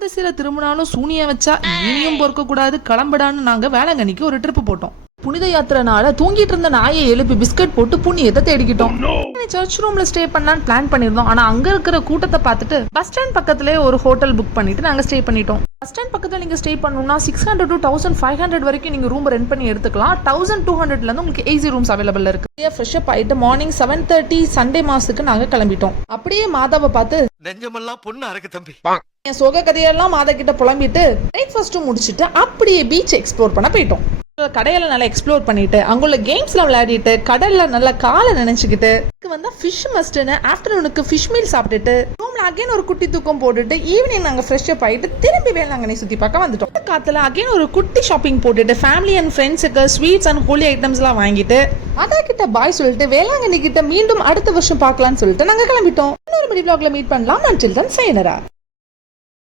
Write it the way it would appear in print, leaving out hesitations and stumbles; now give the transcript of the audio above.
திசையில திரும்பினாலும் சூனிய வச்சா இனியும் பொறுக்க கூடாது கிளம்பிடான்னு நாங்க வேளாங்கண்ணிக்கு ஒரு ட்ரிப் போட்டோம். புனித யாத்திரனால தூங்கிட்டு இருந்த நாயை எழுப்பி பிஸ்கட் போட்டு புண்ணியத்தை தேடிக்கிட்டோம். சர்ச் ரூம்ல ஸ்டே பண்ணலான்னு பிளான் பண்ணிருந்தோம். ஆனா அங்க இருக்கிற கூட்டத்தை பார்த்துட்டு பஸ் ஸ்டாண்ட் பக்கத்திலே ஒரு ஹோட்டல் புக் பண்ணிட்டு நாங்க ஸ்டே பண்ணிட்டோம். பஸ் ஸ்டாண்ட் பக்கத்துல நீங்க ஸ்டே பண்ணணும்னா 600 to 1500 வரைக்கும் நீங்க ரூம் ரெண்ட் பண்ணி எடுத்துக்கலாம். 1200ல இருந்து உங்களுக்கு ஏசி ரூம்ஸ் அவைலபிள் இருக்கு. ஃப்ரெஷ் அப் ஆயிட்டு மார்னிங் 7:30 சண்டே மாசுக்கு நாங்க கிளம்பிட்டோம். அப்படியே மாதாவை பார்த்து நெஞ்சமெல்லாம் பொண்ணு அறக்கு தம்பி, என் சொக கதையெல்லாம் மாதா கிட்ட புலம்பிட்டு பிரேக்ஃபாஸ்ட்டும் முடிச்சுட்டு அப்படியே பீச் எக்ஸ்ப்ளோர் பண்ண போயிட்டோம். கடையில நல்லா எக்ஸ்ப்ளோர் பண்ணிட்டு அங்குள்ள கேம்ஸ்லாம் விளையாடிட்டு கடல்ல நல்லா காலை நினைச்சுக்கிட்டு வந்தா ஃபிஷ் மஸ்ட்னு ஆஃப்டர்நூனுக்கு ஃபிஷ் மீல் சாப்பிட்டுட்டு ரூம்ல அகைன் ஒரு குட்டி தூக்கம் போட்டுட்டு ஈவினிங் நாங்க ஃப்ரெஷ் அப் ஆயிட்டு திரும்பி வேளாங்கண்ணி சுத்தி பார்க்க வந்துட்டோம். காத்துல அகைன் ஒரு குட்டி ஷாப்பிங் போட்டுட்டு ஃபேமிலி அண்ட் ஃப்ரெண்ட்ஸுக்கு ஸ்வீட்ஸ் அண்ட் ஹோலி ஐட்டம்ஸ் எல்லாம் வாங்கிட்டு அதா கிட்ட பாய் சொல்லிட்டு வேளாங்கண்ணி கிட்ட மீண்டும் அடுத்த வருஷம் பார்க்கலாம்னு சொல்லிட்டு நாங்க கிளம்பிட்டோம். இன்னொரு வீடியோல மீட் பண்ணலாம். until then sayonara.